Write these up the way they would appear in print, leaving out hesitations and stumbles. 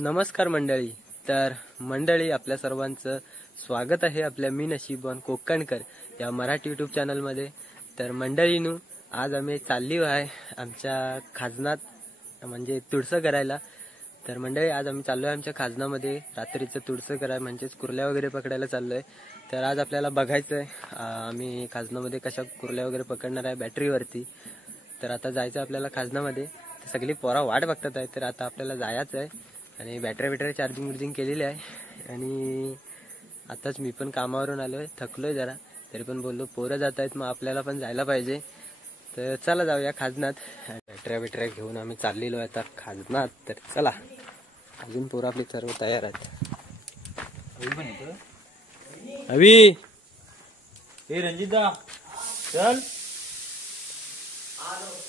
नमस्कार मंडळी. तर मंडळी, आपल्या सर्वांचं स्वागत आहे आपल्या मी नशीबवान कोकणकर या मराठी यूट्यूब चॅनलमध्ये. तर मंडळींनो, आज आम्ही चाललो आहे आमच्या खाजनात म्हणजे तुळसं करायला. तर मंडळी, आज आम्ही चाललो आहे आमच्या खाजनामध्ये रात्रीचं तुळसं करायला, म्हणजेच कुर्ल्या वगैरे पकडायला चाललो आहे. तर आज आपल्याला बघायचं आहे आम्ही खाजनामध्ये कशा कुर्ल्या वगैरे पकडणार आहे बॅटरीवरती. तर आता जायचं आपल्याला खाजनामध्ये. सगळी पोरा वाट बघतात आहे. तर आता आपल्याला जायचं आहे आणि बॅटरी चार्जिंग केलेली आहे. आणि आताच मी पण कामावरून आलोय, थकलोय जरा, तरी पण बोललो पोरं जात आहेत मग आपल्याला पण जायला पाहिजे. तर चला जाऊया खाजनात. बॅटऱ्या घेऊन आम्ही चाललेलो आहे आता खाजनात. तर चला, अजून पोरं आपली सर्व तयार आहेत. अवी हे रंजिता चल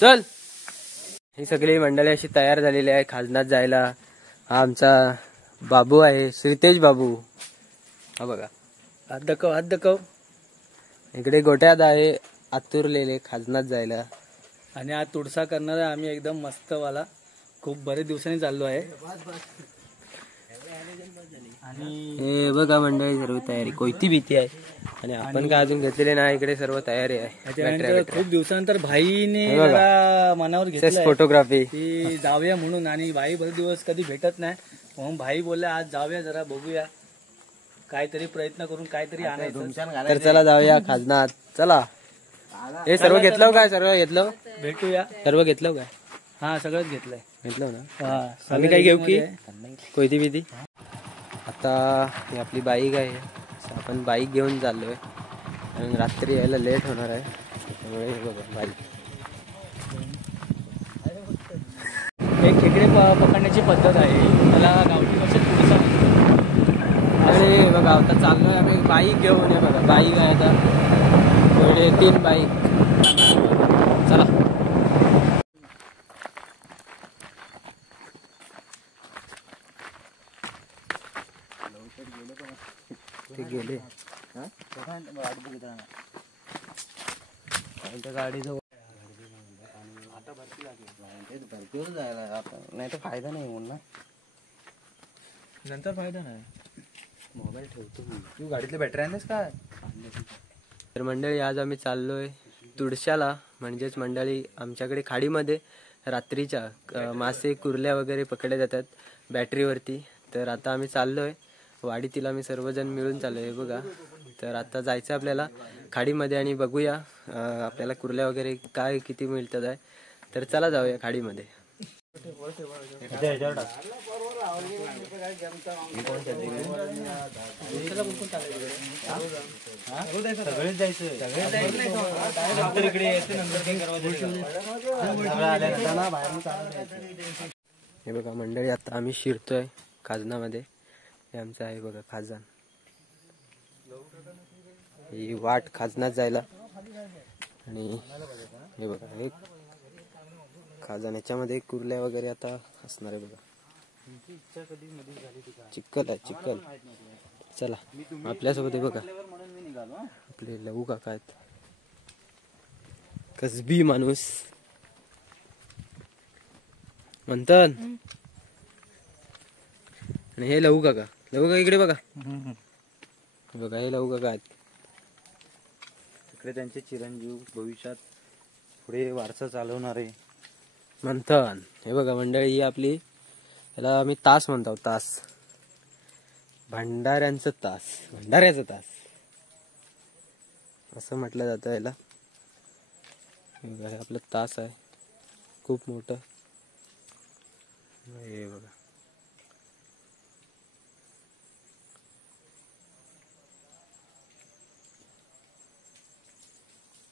चल. ही सगळी मंडळी अशी तयार झालेली आहे खाजनात जायला. हा आमचा बाबू आहे, श्रीतेज बाबू. हा बघा, हात दाखव. इकडे गोट्यात आहे आतुरलेले खाजनात जायला. आणि आज तुळसा करणार आहे आम्ही एकदम मस्त वाला. खूप बरेच दिवसांनी चाललो आहे. आणि हे बघा मंडळी, सर्व तयारी कोयती भीती आहे. आणि आपण काय अजून घेतलेले नाही. इकडे सर्व तयारी आहे. खूप दिवसानंतर भाईने जरा मनावर घेतलं फोटोग्राफी की जाऊया म्हणून. आणि भाई बरेच दिवस कधी भेटत नाही, म्हणून भाई बोलले आज जाऊया, जरा बघूया, काहीतरी प्रयत्न करून काहीतरी आणायचं. तर चला जाऊया खाजनात. चला. हे सर्व घेतलं काय? सर्व घेतलं, भेटूया. सर्व घेतलं काय? हा, सगळंच घेतलंय. घेतलं ना. आम्ही काय घेऊ की कोयती भीती. आता ही आपली बाईक आहे, आपण बाईक घेऊन चाललोय आणि रात्री यायला लेट होणार आहे, त्यामुळे बघा बाईक. एक खेकडे पकडण्याची पद्धत आहे, मला गावठी भाषेत तुळसा म्हणतात. आणि बघा आता चाललोय आम्ही बाईक घेऊन. हे बघा बाईक आहे आता, एवढे 3 बाईक. चला. ते गेले गाडी जवळ. आता भरतीवर जायला नाही तर फायदा नाही होऊन ना, नंतर फायदा नाही. मोबाईल ठेवतो मी. तू गाडीतल्या बॅटरी आणलेस काय? तर मंडळी, आज आम्ही चाललोय तुळशाला. म्हणजेच मंडळी, आमच्याकडे खाडीमध्ये रात्रीच्या मासे कुर्ल्या वगैरे पकडले जातात बॅटरीवरती. तर आता आम्ही चाललोय वाडीतील, आम्ही सर्वजण मिळून चाललोय बघा. तर आता जायचं आपल्याला खाडीमध्ये आणि बघूया आपल्याला कुर्ल्या वगैरे काय किती मिळतात आहे. तर चला जाऊया खाडीमध्ये. हे बघा मंडळी, आता आम्ही शिरतोय खाजनामध्ये. हे आमचं आहे बघा खाजन. ही वाट खाजनात जायला. आणि हे बघा हे खाजन, याच्यामध्ये कुर्ल्या वगैरे आता असणार आहे बघा. चिखल आहे, चिखल. चला, आपल्यासोबत आहे बघा आपले लहू काका आहेत, कसबी माणूस म्हणतात. आणि हे लहू काका इकडे बघा. बघा हे लहू काका आहेत. इकडे त्यांचे चिरंजीव भविष्यात पुढे वारसा चालवणारे म्हणतात. हे बघा मंडळी, ही आपली, याला आम्ही तास म्हणतो, तास, भंडाऱ्यांचं तास, भंडाऱ्याचं तास असं म्हटलं जातं याला. हे आपलं तास आहे, खूप मोठं. हे बघा,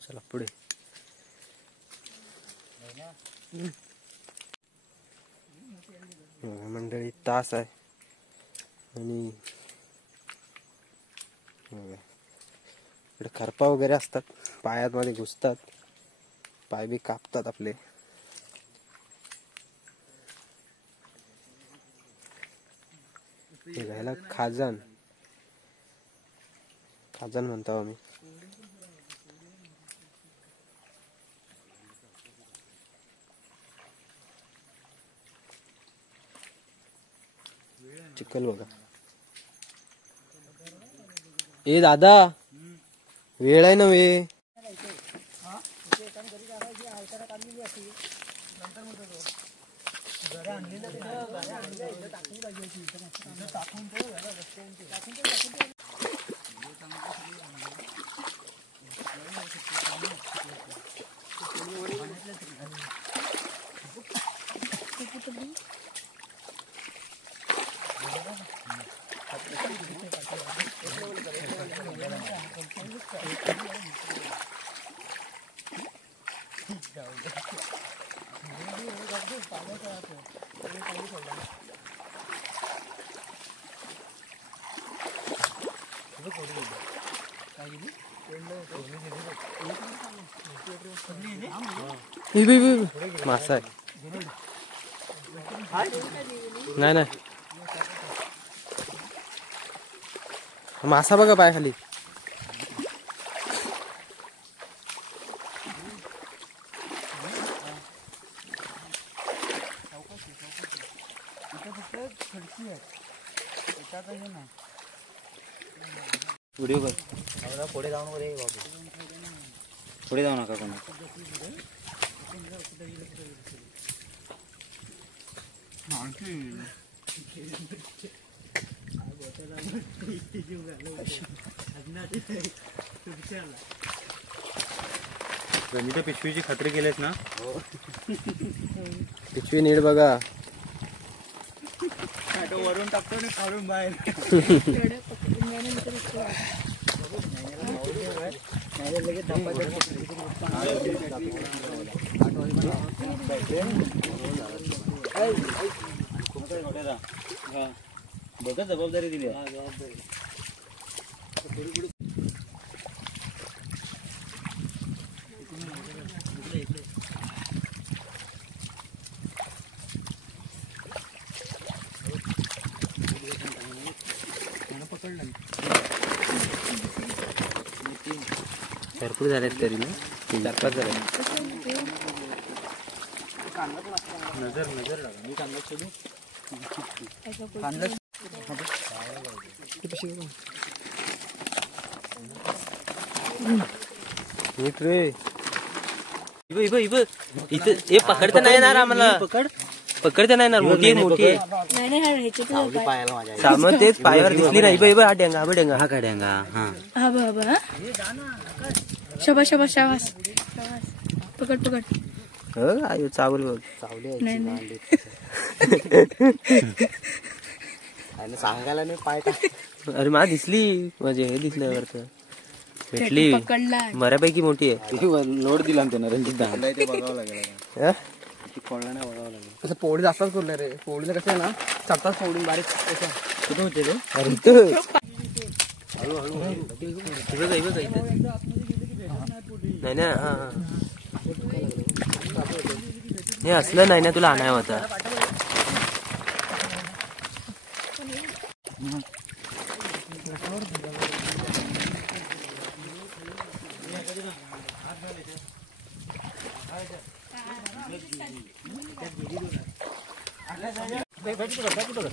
चला पुढे. मंडळी, तास आहे. आणि इकडे खरपा वगैरे असतात, पायात मध्ये घुसतात, पाय बी कापतात आपले. हे घ्यायला खाजन म्हणतो आम्ही. चिखल बघा. ए दादा वेळ आहे ना वे. मासा आहे. नाही नाही मासा बघा पाय खाली. व्हिडिओ कर. पुढे जाऊ नको रे बाबू, पुढे जाऊ नका कोणा. रंजिता पिशवीची खात्री केलीस ना. पिशवी नीट बघा. वरून टाकतो आणि काढून बाहेर. बघा जबाबदारी दिली. भरपूर झालेत तरी ना. 4-5 झाले. नजर नजर लागा. मी कांदा शोधू. नीट रे. इथं पकडता नाही येणार आम्हाला. पकडता नाही येणार. मोठी आहे मोठी आहे. पायाला माझ्या सामन तेच पायावर दिसली नाही. इब हा डेंगा हा डेंगा. हा का डेंगा. हा हा बाबा. शाबास शाबास शाबास. पकड पकड. आयो चावल बघ. नाही नाही सांगायला नाही पाय टाक. अरे मला दिसली. म्हणजे हे दिसलं वरत भेटली. पकडला. बऱ्यापैकी मोठी आहे. लोड दिला ना त्यानं रंजित दा. ते बघावं लागेल. कोळला नाही बघावं लागेल. तसं पोळी जास्तच करून रे. पोळीला कसं आहे ना चापताच फोडून बारीक. कुठे होते ते. अरे इथं नाही ना. हा हे असलं नाही ना तुला आणाय होता.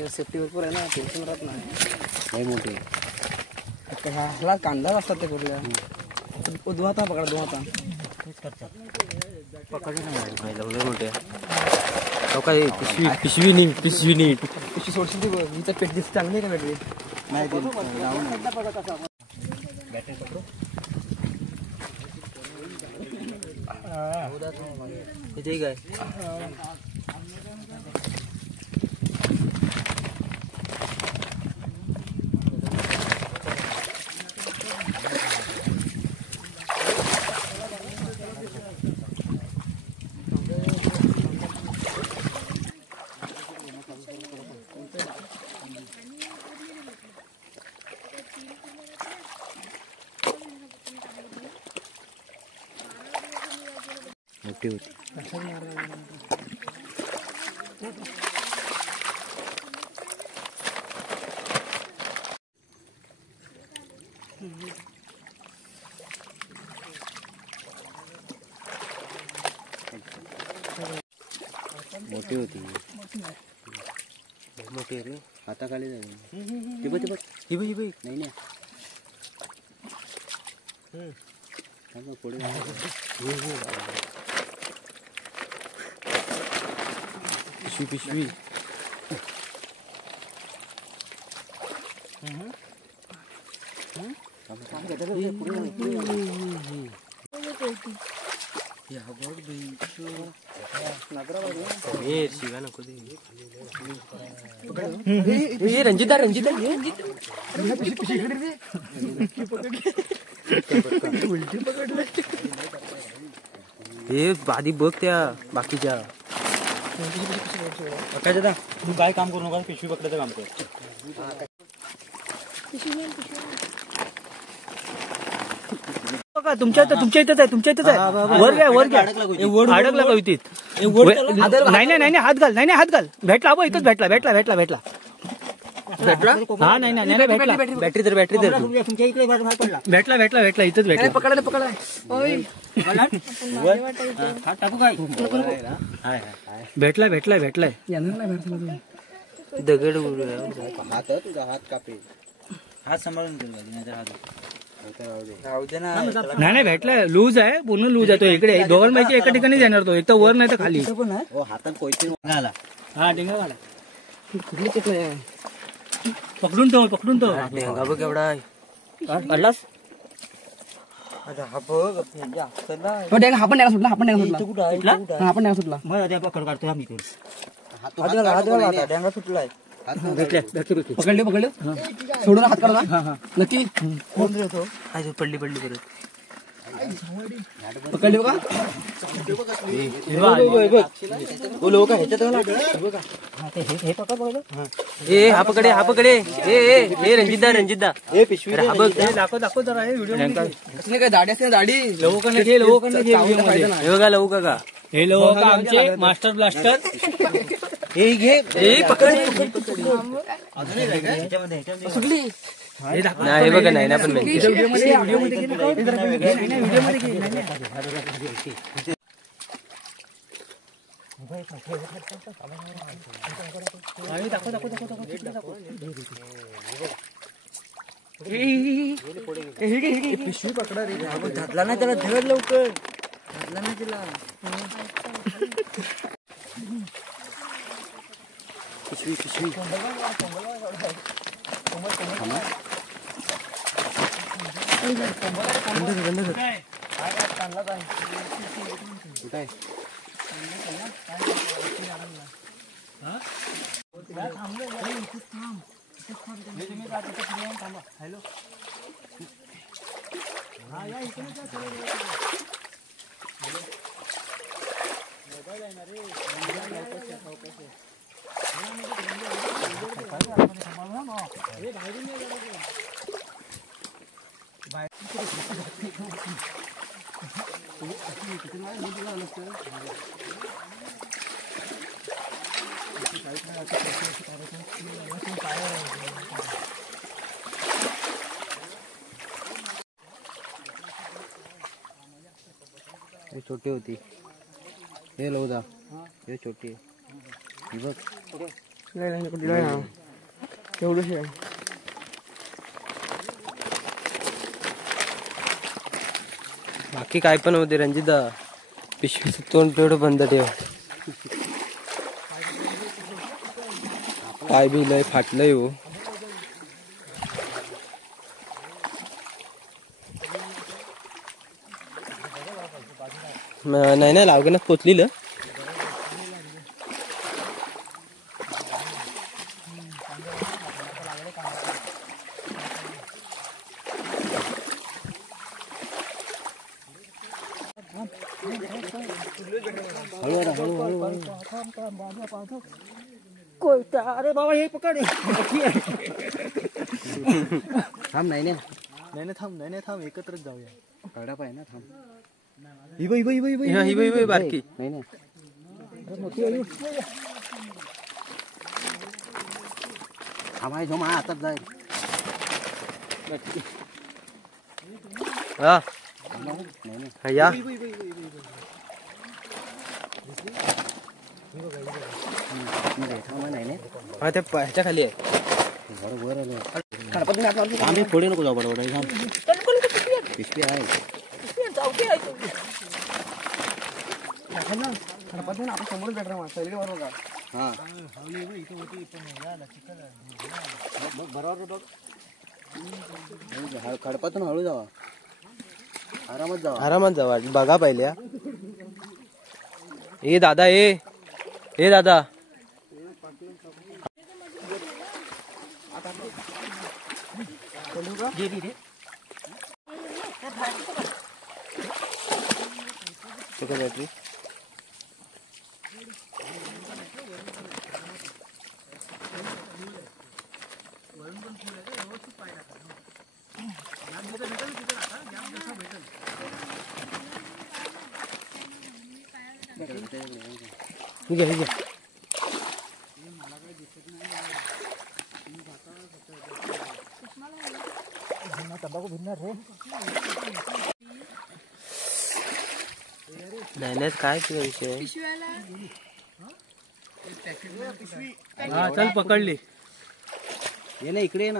सेफ्टी भरपूर आहे ना. टेन्शन राहत नाही. नाही मोठी. ह्याला कांदा असतात ते कुठल्या. दोहाता पकडा दोहाता. पकडलं मोठे. काय पिशवी पिशवी नीट पिशवी नीट. पिशवी सोडशील ती हिचं पेट दिसते. चांगली आहे का बॅटरी. नाही ते काय मोठी होती. मोठी होती. मोठे रे हाताखाली जाईल. टिबा टिबा हिबई नाही ना. पुढे पिशवी शिव्या नको दे. रंजिता हे आधी बघ त्या बाकीच्या. काय दादा तू काय काम करू नका, पिशवी पकडायचं काम कर. तुमच्या इथेच आहे. वर घ्या अडकला का इथे. नाही हात घाल. भेटला अबो इथंच भेटला. हा नाही भेटला. बॅटरी तर तुमच्या इकडे बाहेर पडला. भेटला इथंच भेटला. पकडा टाकू काय भेटलाय दगड हात तुझा हात कापे. हात सांभाळून ठेव नाही भेटलाय. लूज आहे, पूर्ण लूज आहे तो. इकडे दोघांपैकी एका ठिकाणी येणार तो. एक तर वर नाही तर खाली. हातात कोयते घाला. हा ढेंगा घाला. पकडून ठेव. ढेंगा बघ एवढा आहे. पडलास. आपण सुटला मग पकड काढतो आम्ही. डेंगा सुटलाय. पकडले सोडून हात काढा. नक्की पडली परत. पकडले बघा. हा पकडे. ए रंजिता पिशवी दाखव जरा. कसं काय दाढी असते ना, दाढी हे बघा लवू का. हे लोक आमचे मास्टर ब्लास्टर. पकड. सुटली. नाही बघा नाही ना पण पिशवी पकडा रे. घातला नाही त्याला. धर लवकर. घातला नाही तिला. पिशवी छोटी होती. हे लवदा हे छोटी बघ. एवढं बाकी काय पण होते रंजिता. पिशवीचं तोंड तेवढं बंद ठेव. काय बी लय फाटलंय हो. नाही लावगेना पोचलील. अरे बाबा हे पकड. थांब नाही थांब एकत्रच जाऊया. कडा पाय ना. थांब. ही बारकी नाही आम्हाला जो मा हातात जाईल. या हा ते ह्याच्या खाली आहे. आम्ही पुढे नको जाऊ बरोबर पिशवी आहे. आपण समोर बरोबर का हा बरोबर बघ खडपातून हळू जावा. आरामात जावा. बघा पहिले. ए दादा ए दादा बॅटरी ठीक आहे. नाही काय विषय. हा चल पकडली. ये ना इकडे ये ना.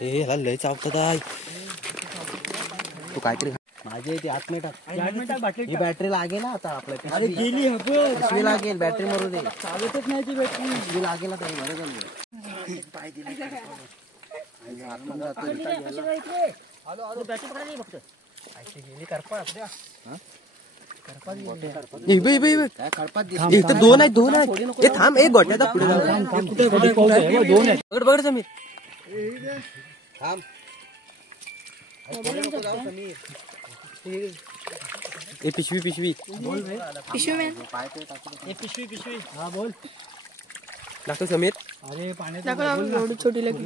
ह्याला लय चावतात आहे. तू काहीतरी माझे ते हात नाही टाक. ही बॅटरी लागेल ना आता आपल्या. अरे गेली पिशवी लागेल. बॅटरी मरू दे. चालतच नाही ती बॅटरी. पिशवी लागेल आता. बरं झालं. इथं दोन आहेत. थांब एक गोट्याचा पुढे बघ समीर. थांब. पिशवी पिशवी हा बोल लागतो समीर. अरे पाण्यात छोटी लगी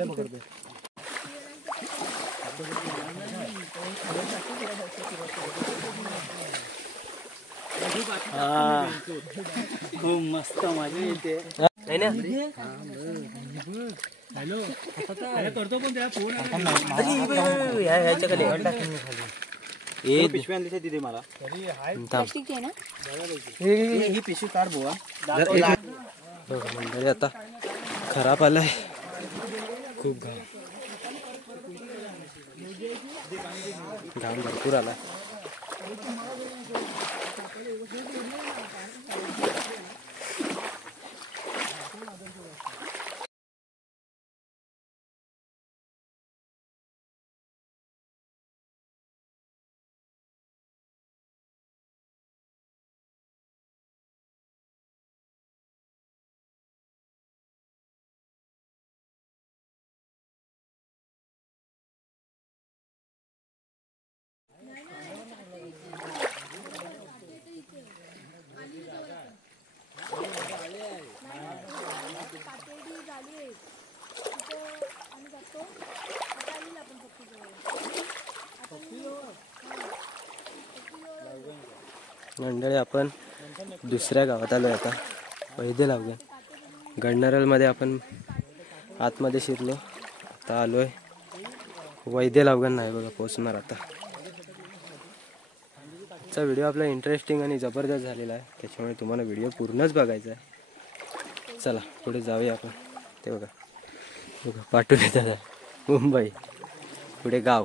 खूप मस्त मजा येते. नाही ना हॅलो करतो पण त्या फोन ह्याच्या खाली ए पिशवी आणली तिथे मला. ही पिशवी काढ बुवा. मंडळी आता खराब आलाय खूप. घाम भरपूर आलाय. मंडळी आपण दुसऱ्या गावात आलोय आता. वैद्य लावगण गडनरलमध्ये आपण आतमध्ये शिरलो. आता आलोय वैद्य लावगण नाही बघा पोचणार आता. आजचा व्हिडिओ आपला इंटरेस्टिंग आणि जबरदस्त झालेला आहे. त्याच्यामुळे तुम्हाला व्हिडिओ पूर्णच बघायचा आहे. चला पुढे जाऊया आपण. ते बघा पाठवून येतात मुंबई पुढे गाव.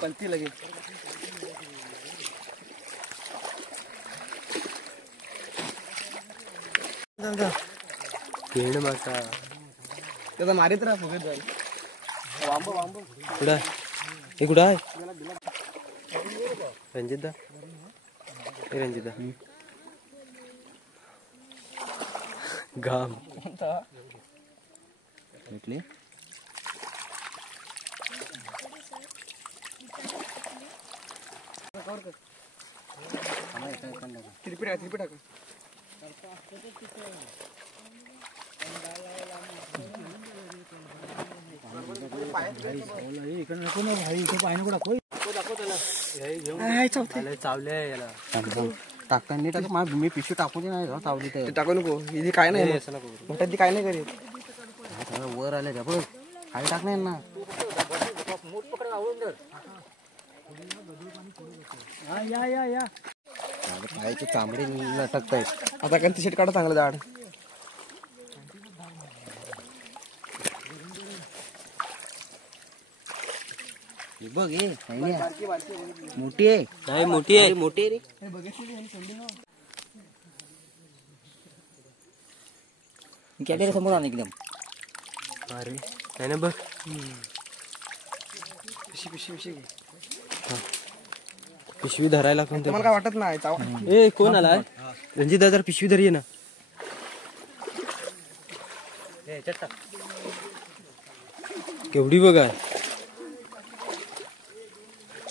पंथी लगेच केण मासा त्याचा मारित राहा फुगत जाईल. कुठं हे कुठं आहे रंजिता. हे रंजिता घाम भेटली. त्रिपी टाका. चावले याला टाकांनी टाक. मी पिशवी टाकू दे नाही चावली तर टाकू नको. इथे काय नाही. असं नको मोठ्यात काय नाही करीत. सगळं वर आले का बघ खाली टाक नाही ना या पायाचे चांबडे लटकतायत. आता काय टी शर्ट काढा चांगलं जाड. हे बघ हे मोठी आहे. नाही मोठी आहे. मोठी आहे रे. कॅमेरा समोर आण एकदम. अरे नाही ना बघ. पिशवी धरायला कोणते मला काय वाटत नाही चाव. ए कोण आला रणजित दादा पिशवी धरी ना. केवढी बघा.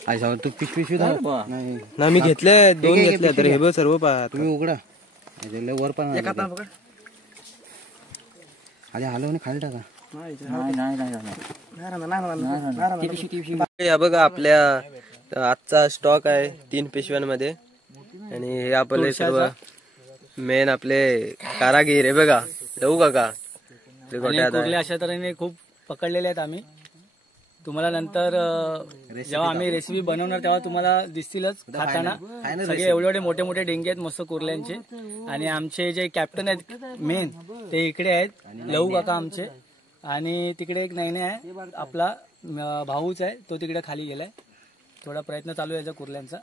आई सावंत तू पिशवी धर. नाही ना मी घेतल्या 2 घेतल्या तर हे बघ सर्व पहा. तुम्ही उघडा. वर पण एक हाताने पकड. आले हलवून खाली टाका. नाही या बघा आपल्या आजचा स्टॉक आहे 3 पिशव्यांमध्ये. आणि हे आपले सर्व मेन आपले कारागीर आहे बघा. जाऊ काका ते गोट्यात आहे. कुर्ले अशा तऱ्हेने खूप पकडलेले आहेत आम्ही. तुम्हाला नंतर जेव्हा आम्ही रेसिपी बनवणार तेव्हा तुम्हाला दिसतीलच खाताना. सगळे एवढे मोठे मोठे डेंगे आहेत मस्त कुर्ल्यांचे. आणि आमचे जे कॅप्टन आहेत मेन ते इकडे आहेत. लहू काका आमचे. आणि तिकडे एक नैने आहे आपला भाऊच आहे तो तिकडे खाली गेलाय. थोडा प्रयत्न चालू आहे याचा कुर्ल्यांचा.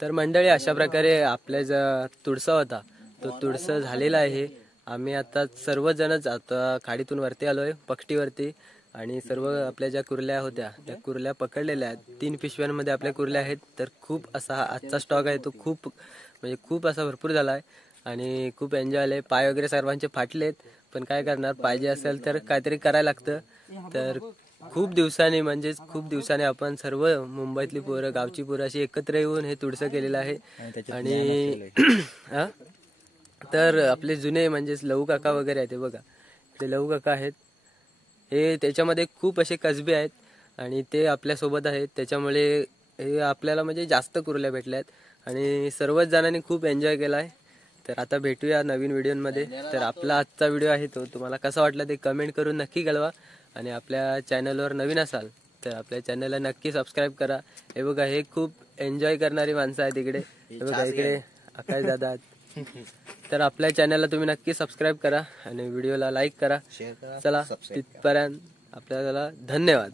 तर मंडळी अशा प्रकारे आपल्या जो तुडसा होता तो तुडसा झालेला आहे. आम्ही आता सर्वजणच आता खाडीतून वरती आलोय पक्षीवरती. आणि सर्व आपल्या ज्या कुर्ल्या होत्या त्या कुर्ल्या पकडलेल्या आहेत. 3 पिशव्यांमध्ये आपल्या कुर्ल्या आहेत. तर खूप असा हा आजचा स्टॉक आहे तो खूप म्हणजे खूप असा भरपूर झाला आहे. आणि खूप एन्जॉय आले. पाय वगैरे सर्वांचे फाटलेत पण काय करणार पाहिजे असेल तर काहीतरी करायला लागतं. तर खूप दिवसांनी आपण सर्व मुंबईतली पोरं गावची पोरं अशी एकत्र येऊन हे तुडसं केलेलं आहे. आणि तर आपले जुने म्हणजेच लहू काका वगैरे आहेत. ते बघा ते लहू काका आहेत. हे त्याच्यामध्ये खूप असे कसबे आहेत आणि ते आपल्यासोबत आहेत. त्याच्यामुळे हे आपल्याला म्हणजे जास्त कुर्ल्या भेटल्या आहेत. आणि सर्वच जणांनी खूप एन्जॉय केला आहे. तर आता भेटूया नवीन व्हिडिओमध्ये. तर आपला आजचा व्हिडिओ आहे तो तुम्हाला कसा वाटला ते कमेंट करून नक्की कळवा. आणि आपल्या चॅनलवर नवीन असाल तर आपल्या चॅनलला नक्की सबस्क्राईब करा. हे बघा हे खूप एन्जॉय करणारी माणसं आहेत इकडे. हे बघा इकडे आकाश दादा. तर आपल्या चॅनलला तुम्ही नक्की सबस्क्राईब करा आणि व्हिडिओला लाईक करा. चला तिथपर्यंत आपल्याला धन्यवाद.